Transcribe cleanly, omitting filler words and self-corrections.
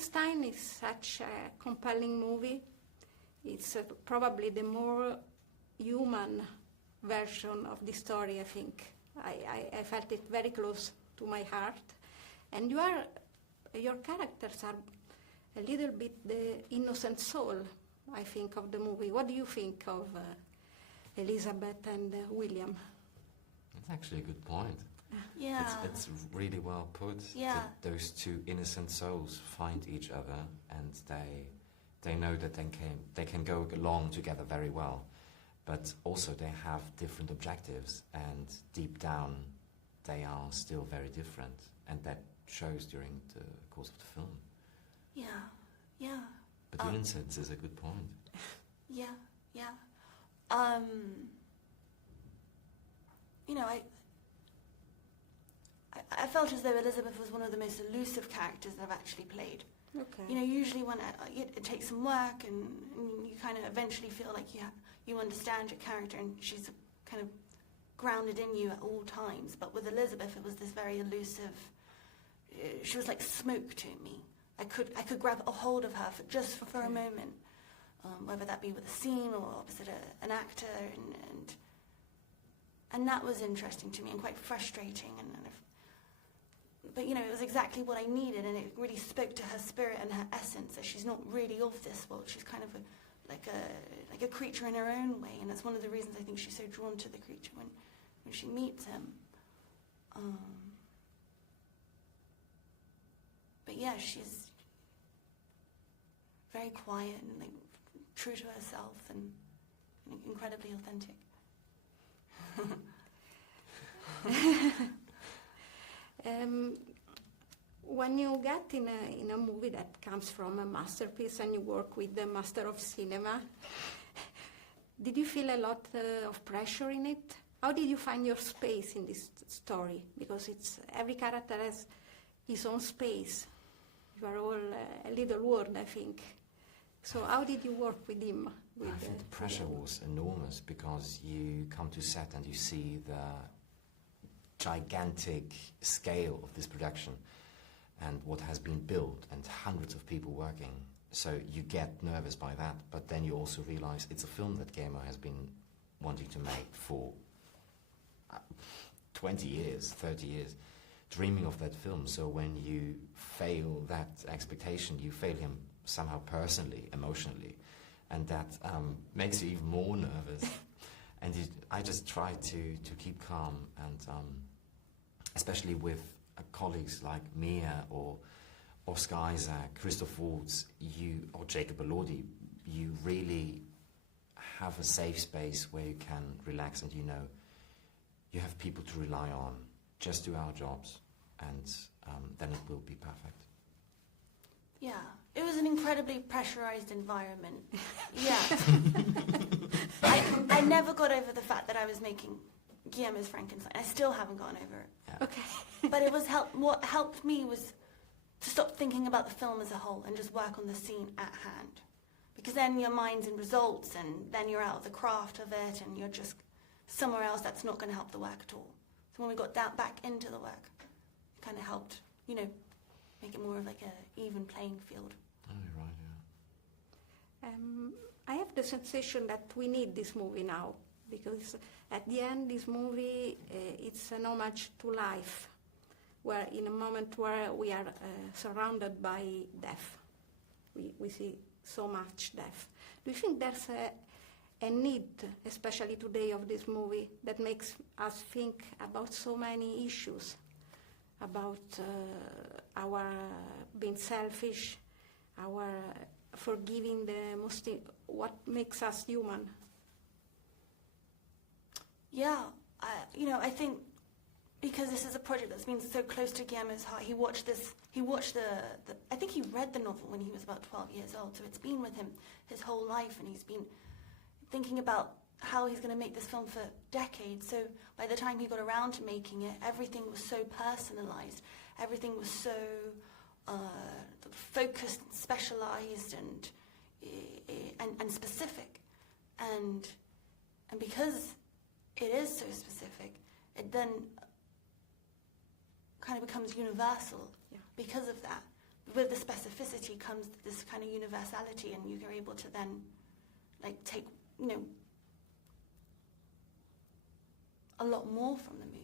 Frankenstein is such a compelling movie. It's probably the more human version of the story, I think. I felt it very close to my heart. And your characters are a little bit the innocent soul, I think, of the movie. What do you think of Elizabeth and William? That's actually a good point. Yeah. It's really well put. Yeah. That those two innocent souls find each other, and they know that they can go along together very well, but also they have different objectives, and deep down they are still very different, and that shows during the course of the film. Yeah, yeah. But innocence is a good point. Yeah, yeah. You know, I felt as though Elizabeth was one of the most elusive characters that I've actually played. Okay. You know, usually when it takes some work, and you kind of eventually feel like you understand your character, and she's kind of grounded in you at all times. But with Elizabeth, it was this very elusive. She was like smoke to me. I could grab a hold of her for a moment, whether that be with a scene or opposite an actor, and that was interesting to me and quite frustrating. But you know, it was exactly what I needed, and it really spoke to her spirit and her essence. That she's not really of this world. She's kind of like a creature in her own way, and that's one of the reasons I think she's so drawn to the creature when she meets him. But yeah, she's very quiet and like true to herself and incredibly authentic. When you get in a movie that comes from a masterpiece and you work with the master of cinema, did you feel a lot of pressure in it? How did you find your space in this story? Because every character has his own space. You are all a little world, I think. So how did you work with him? I think the pressure was enormous, because you come to set and you see the gigantic scale of this production and what has been built and hundreds of people working. So you get nervous by that, but then you also realize it's a film that Guillermo has been wanting to make for 20 years, 30 years, dreaming of that film. So when you fail that expectation, you fail him somehow personally, emotionally, and that makes you even more nervous. And I just try to keep calm, and especially with colleagues like Mia or Oscar Isaac, Christoph Waltz, or Jacob Elordi, you really have a safe space where you can relax, and you know you have people to rely on. Just do our jobs, and then it will be perfect. Yeah, it was an incredibly pressurized environment. Yeah. I never got over the fact that I was making Guillermo's Frankenstein. I still haven't gotten over it. Yeah. Okay. But what helped me was to stop thinking about the film as a whole and just work on the scene at hand. Because then your mind's in results, and then you're out of the craft of it, and you're just somewhere else that's not going to help the work at all. So when we got back into the work, it kind of helped, you know, make it more of like an even playing field. Oh, you're right, yeah. I have the sensation that we need this movie now, because at the end this movie, it's an homage to life, where in a moment where we are surrounded by death. We see so much death. Do you think there's a need, especially today, of this movie that makes us think about so many issues, about our being selfish, our forgiving what makes us human? Yeah, I think because this is a project that's been so close to Guillermo's heart, he watched I think he read the novel when he was about 12 years old, so it's been with him his whole life, and he's been thinking about how he's going to make this film for decades. So by the time he got around to making it, everything was so personalized, everything was so focused and specialized and specific, and because it is so specific, it then kind of becomes universal. Yeah. Because of that. With the specificity becomes this kind of universality, and you're able to then, like, take, a lot more from the movie.